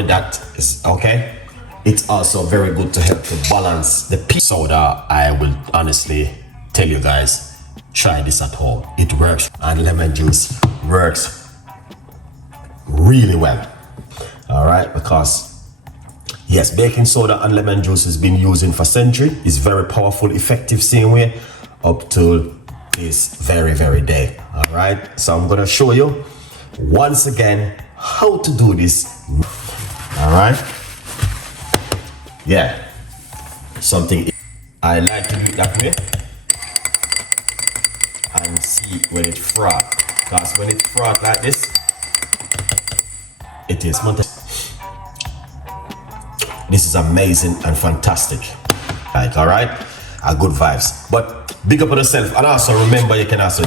only that is okay, it's also very good to help to balance the pea soda. I will honestly tell you guys, try this at home. It works, and lemon juice works really well. All right, because yes, baking soda and lemon juice has been using for centuries. It's very powerful, effective, same way up till this very day. All right, so I'm gonna show you once again how to do this. All right, yeah, something I like to do it that way and see when it froth, because when it froth like this, it is. This is amazing and fantastic. Like, all right, good vibes. But big up on yourself, and also remember you can also